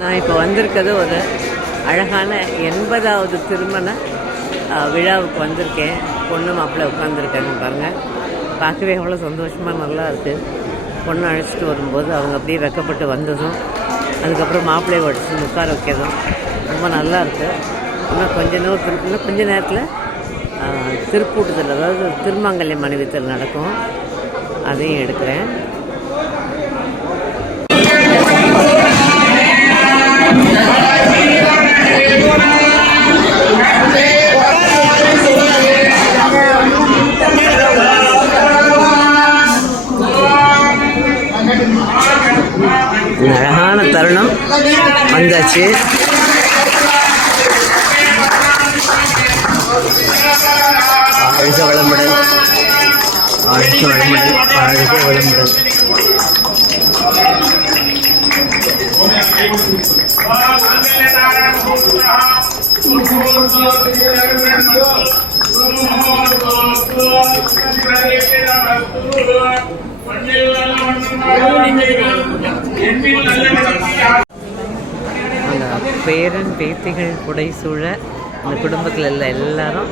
நான் இப்போ வந்திருக்கிறது ஒரு அழகான எண்பதாவது திருமண விழாவுக்கு வந்திருக்கேன். பொண்ணு மாப்பிள்ளை உட்காந்துருக்காங்க பாருங்கள் பார்க்கவே அவ்வளோ சந்தோஷமாக நல்லா இருக்குது பொண்ணு அழைச்சிட்டு வரும்போது அவங்க அப்படியே வெக்கப்பட்டு வந்ததும் அதுக்கப்புறம் மாப்பிள்ளையை உடச்சி உட்கார வைக்கிறதும் ரொம்ப நல்லா இருக்குது இன்னும் கொஞ்ச நேரம் இன்னும் கொஞ்ச நேரத்தில் திருப்பூட்டுதல் அதாவது திருமாங்கல்யம் மனைவித்தல் நடக்கும். அதையும் எடுக்கிறேன். அழகான தருணம் வந்தாச்சு வாழ்க வளமுடன் வாழ்க வளமுடன் வாழ்க வளமுடன் Thank you. பேரன் பேத்திகள் புடைசூழ அந்த குடும்பத்தில் உள்ள எல்லாரும்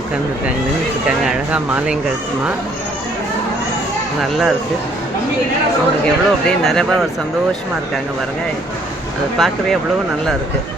உட்காந்துருக்காங்க நின்றுட்டுருக்காங்க அழகாக மாலையும் நல்லா இருக்கு. அவங்களுக்கு எவ்வளோ அப்படியே நிறைய பேர் ஒரு சந்தோஷமாக இருக்காங்க பாருங்கள் அதை பார்க்கவே எவ்வளோ நல்லா இருக்குது